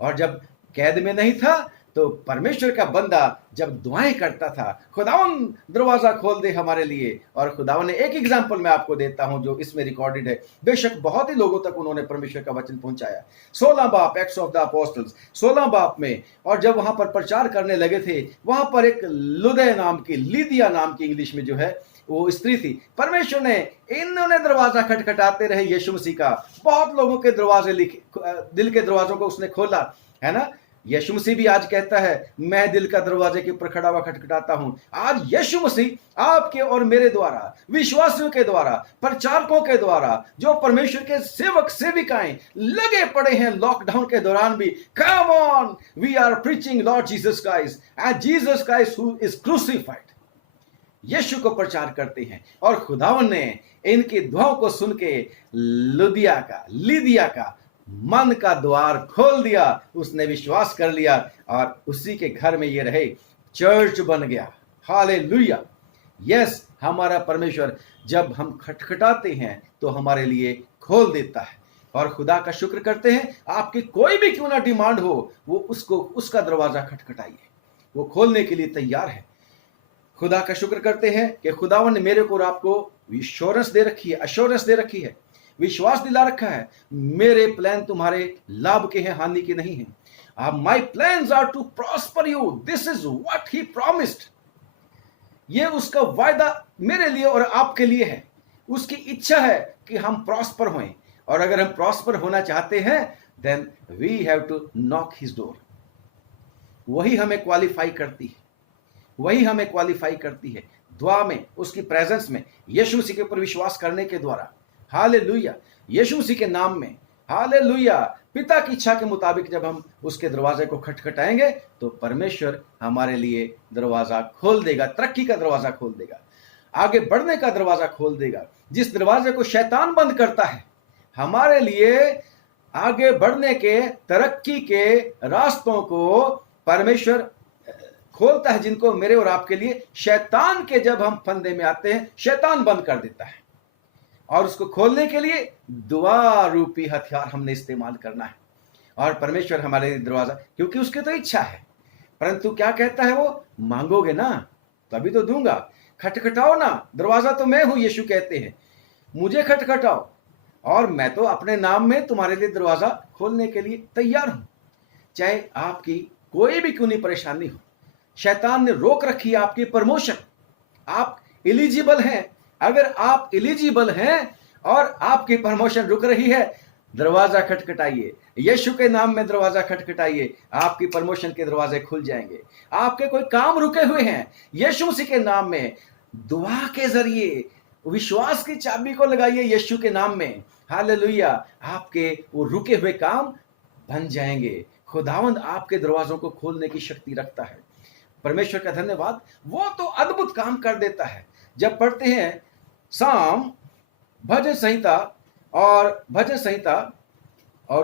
और जब कैद में नहीं था तो परमेश्वर का बंदा जब दुआएं करता था, खुदावन दरवाजा खोल दे हमारे लिए। और खुदावन ने एक एग्जांपल मैं आपको देता हूं जो इसमें रिकॉर्डेड है, बेशक बहुत ही लोगों तक उन्होंने परमेश्वर का वचन पहुंचाया। 16 बाप एक्ट्स ऑफ द अपोस्टल्स 16 बाप में, और जब वहां पर प्रचार करने लगे थे, वहां पर एक लुदय नाम की, लीदिया नाम की इंग्लिश में जो है वो स्त्री थी। परमेश्वर ने इन्होंने दरवाजा खटखटाते रहे यीशु मसीह का, बहुत लोगों के दरवाजे दिल के दरवाजों को उसने खोला, है ना। यीशु मसीह भी आज कहता है, मैं दिल का दरवाजे के ऊपर खड़ा हुआ खटखटाता हूं। आज यीशु मसीह आपके और मेरे द्वारा, विश्वासियों के द्वारा, प्रचारकों के द्वारा, जो परमेश्वर के सेवक सेविकाएं लगे पड़े हैं लॉकडाउन के दौरान भी, come on, we are preaching lord Jesus Christ and Jesus Christ who is crucified. Yeshu को प्रचार करते हैं और खुदावन ने इनकी दुआओं को सुन के लिदिया का मन का द्वार खोल दिया। उसने विश्वास कर लिया और उसी के घर में ये रहे, चर्च बन गया। हालेलुया। यस, हमारा परमेश्वर जब हम खटखटाते हैं तो हमारे लिए खोल देता है। और खुदा का शुक्र करते हैं, आपकी कोई भी क्यों ना डिमांड हो, वो उसका दरवाजा खटखटाइए, वो खोलने के लिए तैयार है। खुदा का शुक्र करते हैं कि खुदावन ने मेरे को और आपको एश्योरेंस दे रखी है, विश्वास दिला रखा है। मेरे प्लान तुम्हारे लाभ के हैं, हानि के नहीं हैं। My plans are to prosper you, this is what he promised. ये उसका वायदा मेरे लिए और आपके लिए है। उसकी इच्छा है कि हम प्रॉस्पर हों, और अगर हम प्रॉस्पर होना चाहते हैं then we have to knock his door. वही हमें क्वालिफाई करती है दुआ में, उसकी प्रेजेंस में, यीशु मसीह के ऊपर विश्वास करने के द्वारा। हालेलुया। यीशु मसीह के नाम में, हालेलुया। पिता की इच्छा के मुताबिक जब हम उसके दरवाजे को खटखटाएंगे तो परमेश्वर हमारे लिए दरवाजा खोल देगा, तरक्की का दरवाजा खोल देगा, आगे बढ़ने का दरवाजा खोल देगा। जिस दरवाजे को शैतान बंद करता है, हमारे लिए आगे बढ़ने के, तरक्की के रास्तों को परमेश्वर खोलता है, जिनको मेरे और आपके लिए शैतान के जब हम फंदे में आते हैं, शैतान बंद कर देता है। और उसको खोलने के लिए दुआ रूपी हथियार हमने इस्तेमाल करना है। और परमेश्वर हमारे लिए दरवाजा, क्योंकि उसकी तो इच्छा है, परंतु क्या कहता है वो, मांगोगे ना तभी तो दूंगा, खटखटाओ ना, दरवाजा तो मैं हूं। यीशु कहते हैं मुझे खटखटाओ और मैं तो अपने नाम में तुम्हारे लिए दरवाजा खोलने के लिए तैयार हूं। चाहे आपकी कोई भी क्यों नहीं परेशानी हो, शैतान ने रोक रखी है आपकी प्रमोशन, आप एलिजिबल हैं। अगर आप एलिजिबल हैं और आपकी प्रमोशन रुक रही है, दरवाजा खटखटाइए, यीशु के नाम में दरवाजा खटखटाइए, आपकी प्रमोशन के दरवाजे खुल जाएंगे। आपके कोई काम रुके हुए हैं, यीशु मसीह के नाम में दुआ के जरिए विश्वास की चाबी को लगाइए यीशु के नाम में। हालेलुया। आपके वो रुके हुए काम बन जाएंगे। खुदावंद आपके दरवाजों को खोलने की शक्ति रखता है। परमेश्वर का धन्यवाद, वो तो अद्भुत काम कर देता है। जब पढ़ते हैं साम भजन संहिता और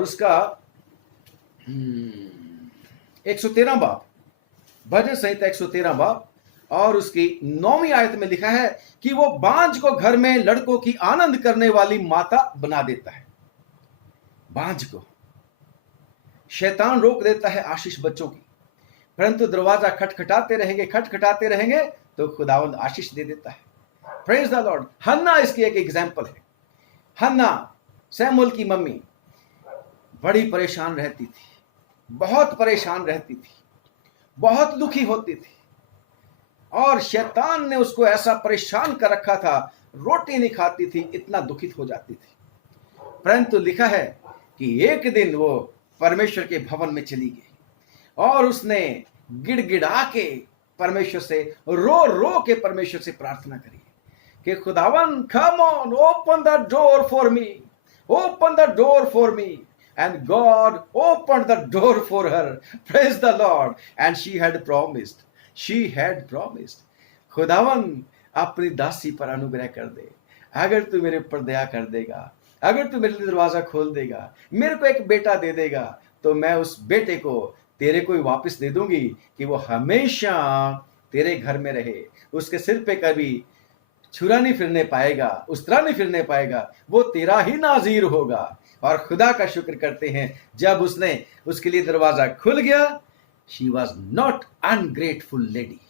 उसका 113 बाब, भजन संहिता 113 बाब और उसकी 9वीं आयत में लिखा है कि वो बांझ को घर में लड़कों की आनंद करने वाली माता बना देता है। बांझ को शैतान रोक देता है आशीष बच्चों की, परंतु दरवाजा खटखटाते रहेंगे तो खुदावंद आशीष दे देता है। Praise the Lord. हन्ना इसकी एक एग्जाम्पल है। हन्ना, सैमुएल की मम्मी, बड़ी परेशान रहती थी, बहुत परेशान रहती थी, बहुत दुखी होती थी, और शैतान ने उसको ऐसा परेशान कर रखा था, रोटी नहीं खाती थी, इतना दुखित हो जाती थी। परंतु लिखा है कि एक दिन वो परमेश्वर के भवन में चली गई और उसने गिड़गिड़ा के परमेश्वर से, रो रो के परमेश्वर से प्रार्थना करी कि खुदावन, come on, open the door for me, open the door for me. And God opened the door for her. Praise the Lord. And she had promised. खुदावन अपनी दासी पर अनुग्रह कर दे। अगर तू मेरे ऊपर दया कर देगा, अगर तू मेरे लिए दरवाजा खोल देगा, मेरे को एक बेटा दे देगा, तो मैं उस बेटे को तेरे को ही वापस दे दूंगी कि वो हमेशा तेरे घर में रहे। उसके सिर पे कभी छुरा नहीं फिरने पाएगा, उस तरह नहीं फिरने पाएगा, वो तेरा ही नाजीर होगा। और खुदा का शुक्र करते हैं, जब उसके लिए दरवाजा खुल गया, she was not ungrateful lady.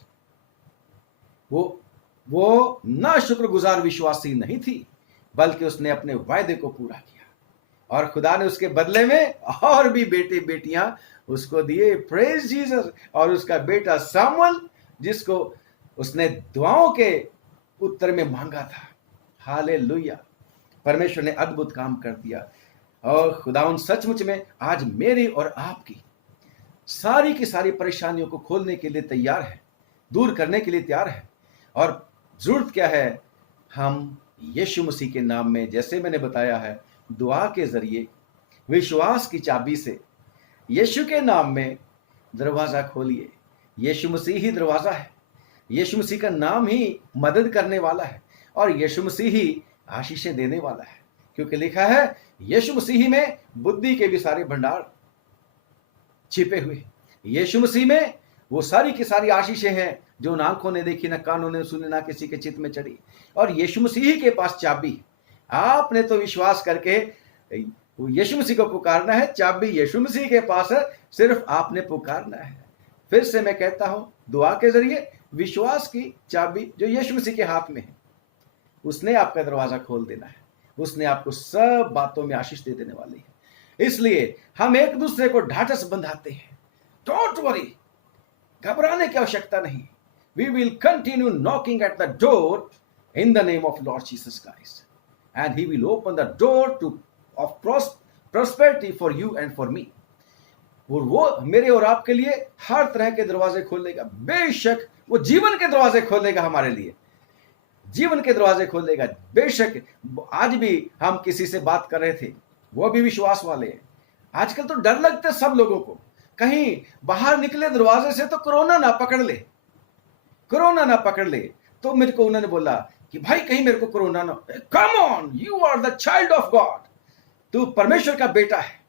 वो ना शुक्रगुजार विश्वासी नहीं थी, बल्कि उसने अपने वायदे को पूरा किया और खुदा ने उसके बदले में और भी बेटे बेटियां उसको दिए। Praise Jesus. और उसका बेटा सामुएल, जिसको उसने दुआओं के उत्तर में मांगा था। हालेलुया। परमेश्वर ने अद्भुत काम कर दिया। और खुदाउन सचमुच में आज मेरी और आपकी सारी की सारी परेशानियों को खोलने के लिए तैयार है, दूर करने के लिए तैयार है। और जरूरत क्या है, हम यीशु मसीह के नाम में, जैसे मैंने बताया है, दुआ के जरिए, विश्वास की चाबी से यीशु के नाम में दरवाजा खोलिए। यीशु मसीह ही दरवाजा है, यीशु मसीह का नाम ही मदद करने वाला है, और यीशु मसीह ही आशीषें देने वाला है, क्योंकि लिखा है यीशु मसीह में बुद्धि के भी सारे भंडार छिपे हुए। यीशु मसीह में वो सारी की सारी आशीषें हैं जो ना आंखों ने देखी, ना कानों ने सुनी, ना किसी के चित्त में चढ़ी। और यीशु मसीह के पास चाबी। आपने तो विश्वास करके यीशु मसीह को पुकारना है, चाबी यीशु मसीह के पास है, सिर्फ आपने पुकारना है। फिर से मैं कहता हूं, दुआ के जरिए विश्वास की चाबी जो यीशु मसीह के हाथ में है, उसने आपका दरवाजा खोल देना है। उसने आपको सब बातों में आशीष दे देने वाली है। इसलिए हम एक दूसरे को ढाढ़स बंधाते हैं। डोंट वरी, घबराने की आवश्यकता नहीं। We will continue knocking at the door in the name of Lord Jesus Christ, and he will open the door to of prosperity for you and for me. और वो मेरे और आपके लिए हर तरह के दरवाजे खोलेगा। बेशक वो जीवन के दरवाजे खोलेगा, हमारे लिए जीवन के दरवाजे खोलेगा। बेशक आज भी हम किसी से बात कर रहे थे, वो भी विश्वास वाले हैं। आजकल तो डर लगता है सब लोगों को, कहीं बाहर निकले दरवाजे से तो कोरोना ना पकड़ ले, कोरोना ना पकड़ ले। तो मेरे को उन्होंने बोला कि भाई कहीं मेरे को कोरोना ना। Come on, you are the child of God, तू परमेश्वर का बेटा है,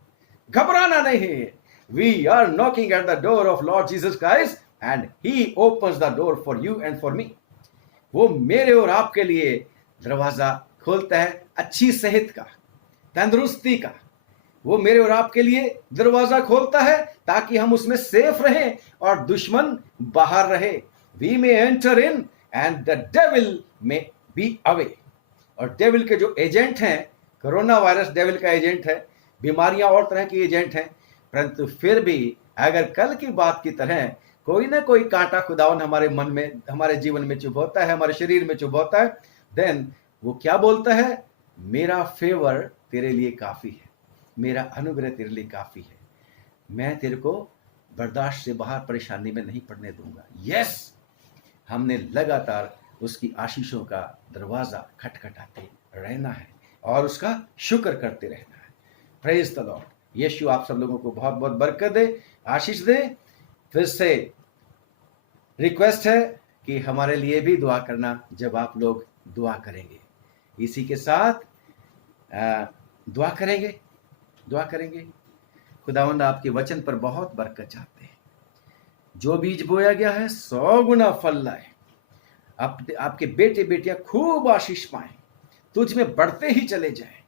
घबराना नहीं है। We are knocking at the door of Lord Jesus Christ and he opens the door for you and for me. वो मेरे और आपके लिए दरवाजा खोलता है अच्छी सेहत का, तंदुरुस्ती का। वो मेरे और आपके लिए दरवाजा खोलता है ताकि हम उसमें सेफ रहें और दुश्मन बाहर रहे। We may enter in and the devil may be away. और डेविल के जो एजेंट हैं, कोरोना वायरस डेविल का एजेंट है, बीमारियां और तरह की एजेंट हैं, परंतु फिर भी अगर कल की बात की तरह कोई ना कोई कांटा खुदावन हमारे मन में, हमारे जीवन में चुभोता है, हमारे शरीर में चुभोता है, देन वो क्या बोलता है, मेरा फेवर तेरे लिए काफी है, मेरा अनुग्रह तेरे लिए काफी है, मैं तेरे को बर्दाश्त से बाहर परेशानी में नहीं पड़ने दूंगा। यस, हमने लगातार उसकी आशीषों का दरवाजा खटखटाते रहना है और उसका शुक्र करते रहना है। Praise the Lord. यीशु आप सब लोगों को बहुत बहुत बरकत दे, आशीष दे। फिर से रिक्वेस्ट है कि हमारे लिए भी दुआ करना जब आप लोग दुआ करेंगे। इसी के साथ दुआ करेंगे। खुदावंद आपके वचन पर बहुत बरकत चाहते हैं। जो बीज बोया गया है 100 गुना फल लाए। आपके बेटे बेटियां खूब आशीष पाएं, तुझ में बढ़ते ही चले जाएं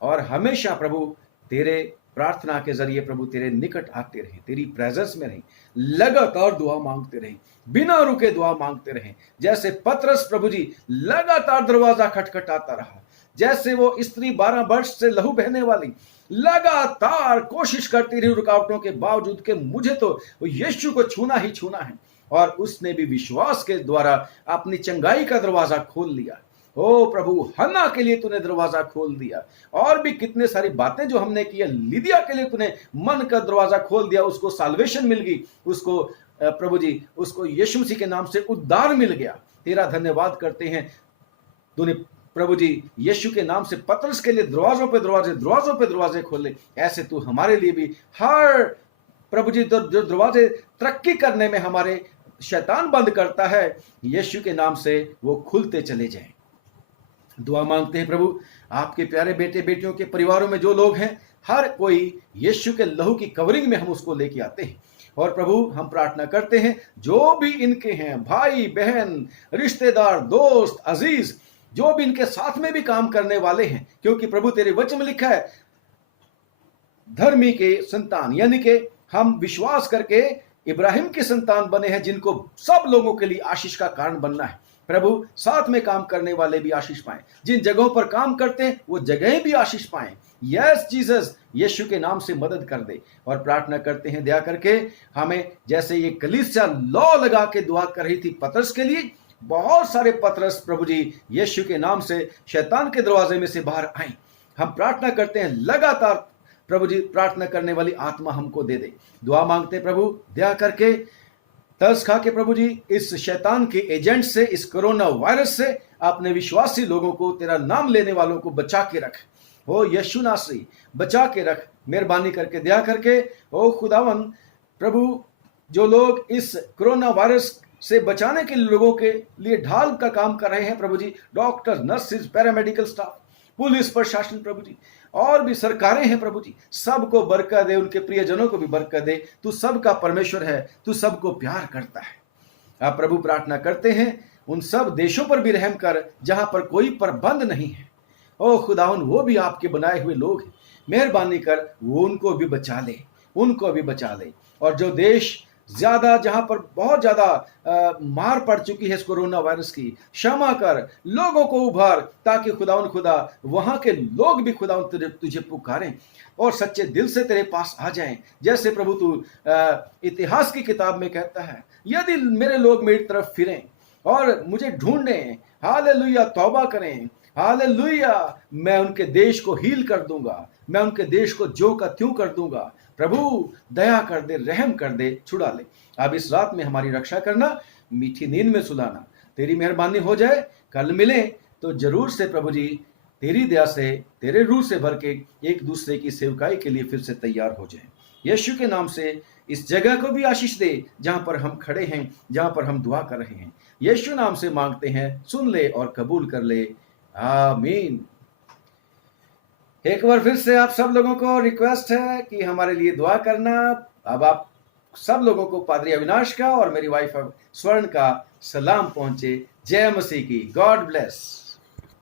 और हमेशा प्रभु तेरे प्रार्थना के जरिए प्रभु तेरे निकट आते रहें, तेरी प्रेजेंस में रहें, लगातार दुआ मांगते रहें, बिना रुके दुआ मांगते रहें। जैसे पतरस प्रभु जी लगातार दरवाजा खटखटाता रहा, जैसे वो स्त्री 12 वर्ष से लहू बहने वाली लगातार कोशिश करती रही रुकावटों के बावजूद कि मुझे तो यीशु को छूना ही छूना है, और उसने भी विश्वास के द्वारा अपनी चंगाई का दरवाजा खोल लिया। ओ प्रभु, हन्ना के लिए तूने दरवाजा खोल दिया, और भी कितने सारी बातें जो हमने की। लिदिया के लिए तूने मन का दरवाजा खोल दिया, उसको साल्वेशन मिल गई, उसको प्रभु जी उसको यीशु मसीह के नाम से उद्धार मिल गया। तेरा धन्यवाद करते हैं, तूने प्रभु जी यीशु के नाम से पतरस के लिए दरवाजों पे दरवाजे खोले। ऐसे तू हमारे लिए भी हर प्रभु जी जो दरवाजे तरक्की करने में हमारे शैतान बंद करता है, यीशु के नाम से वो खुलते चले जाएं। दुआ मांगते हैं प्रभु, आपके प्यारे बेटे बेटियों के परिवारों में जो लोग हैं, हर कोई यीशु के लहू की कवरिंग में हम उसको लेके आते हैं। और प्रभु हम प्रार्थना करते हैं, जो भी इनके हैं भाई बहन, रिश्तेदार, दोस्त, अजीज, जो भी इनके साथ में भी काम करने वाले हैं, क्योंकि प्रभु तेरे वचन में लिखा है धर्मी के संतान, यानी कि हम विश्वास करके इब्राहिम के संतान बने हैं, जिनको सब लोगों के लिए आशीष का कारण बनना है। प्रभु साथ में काम करने वाले भी आशीष पाएं, जिन जगहों पर काम करते हैं वो जगहें भी आशीष पाएं। यस जीसस, यीशु के नाम से मदद कर दे। और प्रार्थना करते हैं दया करके हमें, जैसे ये कलीसिया लौ लगा के दुआ कर रही थी पतरस के लिए, बहुत सारे पतरस प्रभु जी यीशु के नाम से शैतान के दरवाजे में से बाहर आए। हम प्रार्थना करते हैं लगातार प्रभु जी प्रार्थना करने वाली आत्मा हमको दे दे। दुआ मांगते प्रभु, दया करके तरस खा के प्रभु जी इस शैतान के एजेंट से, इस कोरोना वायरस से अपने विश्वासी लोगों को, तेरा नाम लेने वालों को बचा के रख। ओ यीशु नासरी, बचा के रख, मेहरबानी करके, दया करके। ओ खुदावन प्रभु, जो लोग इस कोरोना वायरस से बचाने के लोगों के लिए ढाल का काम कर रहे हैं प्रभु जी, doctor, nurses, paramedical staff, police प्रशासन प्रभु जी, और भी सरकारें हैं प्रभु जी, सबको बरकत दे, उनके प्रियजनों को भी बरकत दे। तू सबका परमेश्वर है, तू सबको प्यार करता है। आप प्रभु प्रार्थना करते हैं उन सब देशों पर भी रहम कर जहां पर कोई प्रबंध नहीं है। ओ खुदावन, वो भी आपके बनाए हुए लोग हैं, मेहरबानी कर वो उनको भी बचा ले, उनको भी बचा ले। और जो देश ज्यादा, जहां पर बहुत ज्यादा मार पड़ चुकी है इस कोरोना वायरस की, क्षमा कर, लोगों को उभार, ताकि खुदावन खुदा वहां के लोग भी खुदावन तुझे पुकारें और सच्चे दिल से तेरे पास आ जाएं। जैसे प्रभु तू इतिहास की किताब में कहता है, यदि मेरे लोग मेरी तरफ फिरें और मुझे ढूंढें, हालेलुया, तौबा करें, हालेलुया, मैं उनके देश को हील कर दूंगा, मैं उनके देश को ज्यों का त्यों कर दूंगा। प्रभु दया कर दे, रहम कर दे, छुड़ा ले। अब इस रात में हमारी रक्षा करना, मीठी नींद में सुलाना, तेरी मेहरबानी हो जाए। कल मिले तो जरूर से प्रभु जी तेरी दया से, तेरे रूह से भर के एक दूसरे की सेवकाई के लिए फिर से तैयार हो जाए। यीशु के नाम से इस जगह को भी आशीष दे जहां पर हम खड़े हैं, जहां पर हम दुआ कर रहे हैं। यीशु नाम से मांगते हैं, सुन ले और कबूल कर ले, आमीन। एक बार फिर से आप सब लोगों को रिक्वेस्ट है कि हमारे लिए दुआ करना। अब आप सब लोगों को पादरी अविनाश का और मेरी वाइफ स्वर्ण का सलाम पहुंचे। जय मसीह की। God bless.